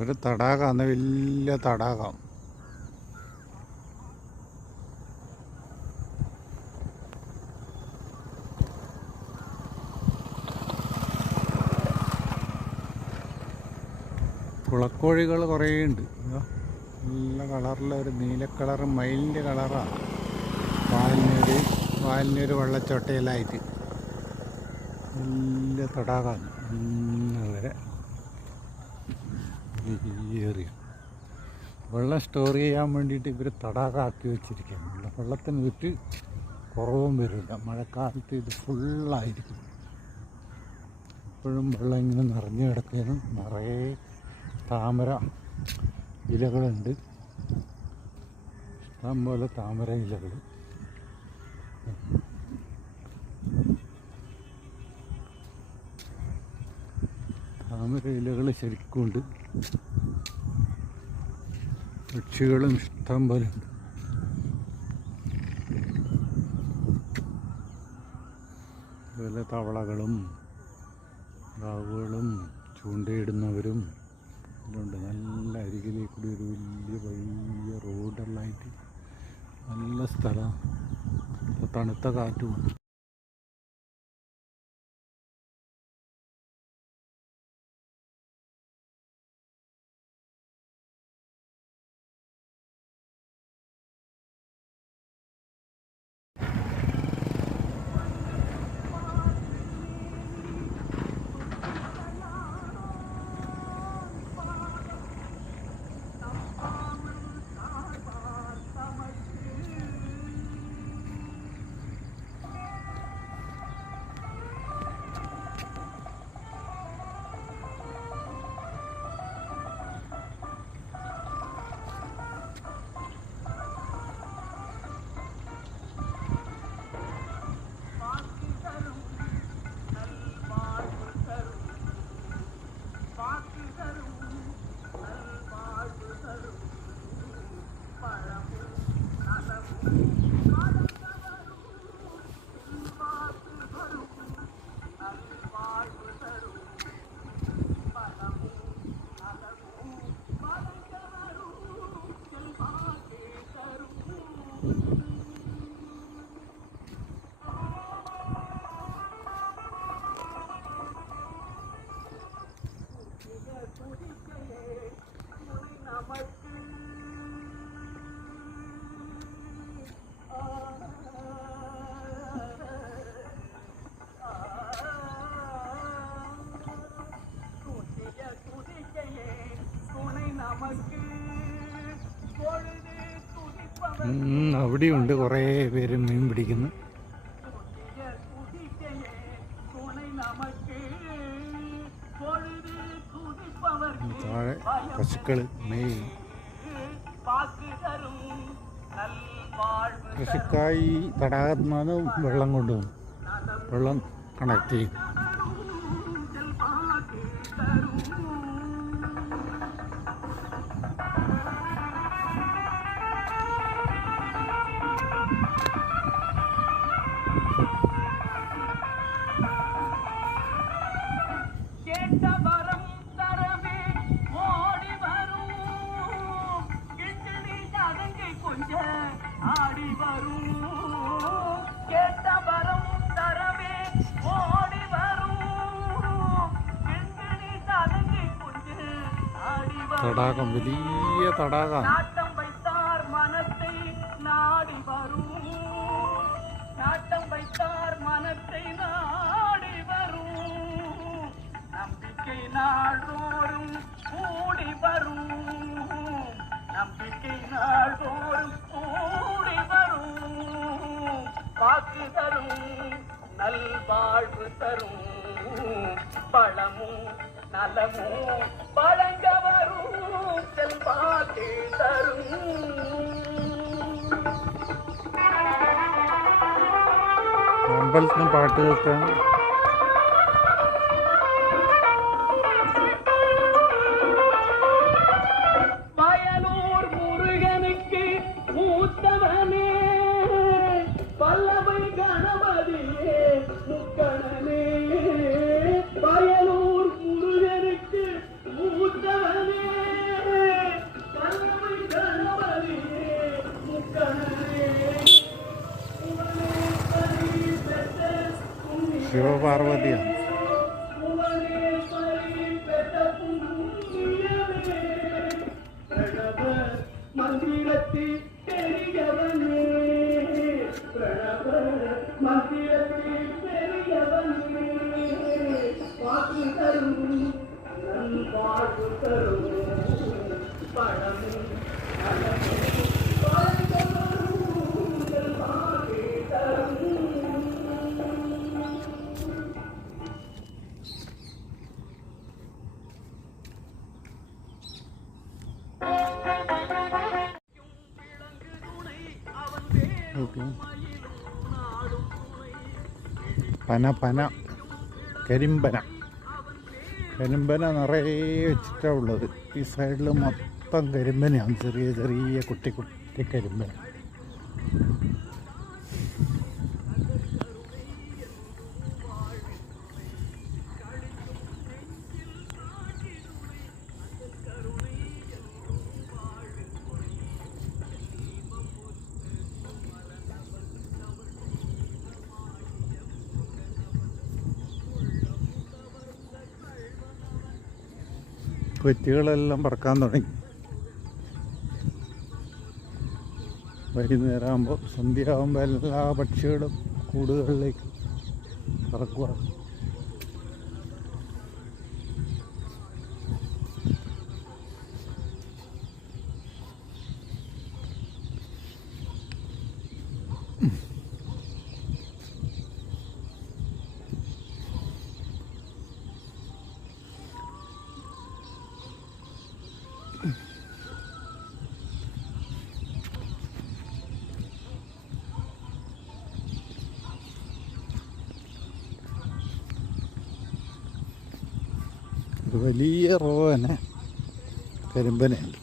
ഒരു തടാകമാണ്, വലിയ തടാകം. കുളക്കോഴികൾ കുറേ ഉണ്ട്. നല്ല കളറിലെ ഒരു നീല കളറ്, മയിലിൻ്റെ കളറാണ്. വാലിനൊരു വെള്ളച്ചൊട്ടയിലായിട്ട് വലിയ തടാകമാണ്. വരെ ഏറിയ വെള്ളം സ്റ്റോർ ചെയ്യാൻ വേണ്ടിയിട്ട് ഇവർ തടാകമാക്കി വെച്ചിരിക്കുകയാണ്. വെള്ളത്തിന് വിട്ട് കുറവും വരില്ല. മഴക്കാലത്ത് ഇത് ഫുള്ളായിരിക്കും. എപ്പോഴും വെള്ളം ഇങ്ങനെ നിറഞ്ഞു കിടക്കുകയാണ്. നിറയെ താമര ഇലകളുണ്ട്, ഇഷ്ടംപോലെ താമര ഇലകൾ. താമര ഇലകൾ ശരിക്കുമുണ്ട്. പക്ഷികളും ഇഷ്ടം പോലെ ഉണ്ട്. അതുപോലെ തവളകളും പ്രാവുകളും ചൂണ്ടയിടുന്നവരും എല്ലാം ഉണ്ട്. നല്ല അരികിലേക്ക് കൂടി ഒരു വലിയ റോഡെല്ലാമായിട്ട് നല്ല സ്ഥലമാണ്. തണുത്ത കാറ്റുമാണ്. അവിടെയുണ്ട് കുറേ പേര് മീൻ പിടിക്കുന്നു. താഴെ പശുക്കൾ മെയ് കൃഷിക്കായി തടാകത്തിൽ നിന്ന് വെള്ളം കൊണ്ടുപോകും. വെള്ളം കണക്ട് ചെയ്യും. തടാകം, വലിയ തടാകം. நல்வாழ்வு தரும் பழமும் நலமும் பழங்க வரும் செல்வாக்கு தரும். അമ്പലത്തിന് പാട്ട് കേൾക്കാൻ வயலூர் முருகனுக்கு மூத்தவனே பல்லவை கணபதியே முக்கணனே. வயலூர் முருகனுக்கு மூத்தவனே പാർവതിയാണ്. மந்திரத்தில் பெரியவனே பிரணவ மந்திரத்தில் பெரியவனே வாக்கு தரும் நன் வாழ்வு தரும் பணமும் நலமும் வாழ்வரும் செல்வாக்கே தரும். ഓക്കെ, പന കരിമ്പന നിറയെ വെച്ചിട്ടാണ് ഉള്ളത്. ഈ സൈഡിൽ മൊത്തം കരിമ്പനയാണ്, ചെറിയ ചെറിയ കുട്ടി കരിമ്പന. പെറ്റികളെല്ലാം പറക്കാൻ തുടങ്ങി. വൈകുന്നേരം ആകുമ്പോൾ, സന്ധ്യയാകുമ്പോൾ എല്ലാ പക്ഷികളും കൂടുകളിലേക്ക് പറക്കുക. വലിയ റോ തന്നെ കരിമ്പനയുണ്ട്.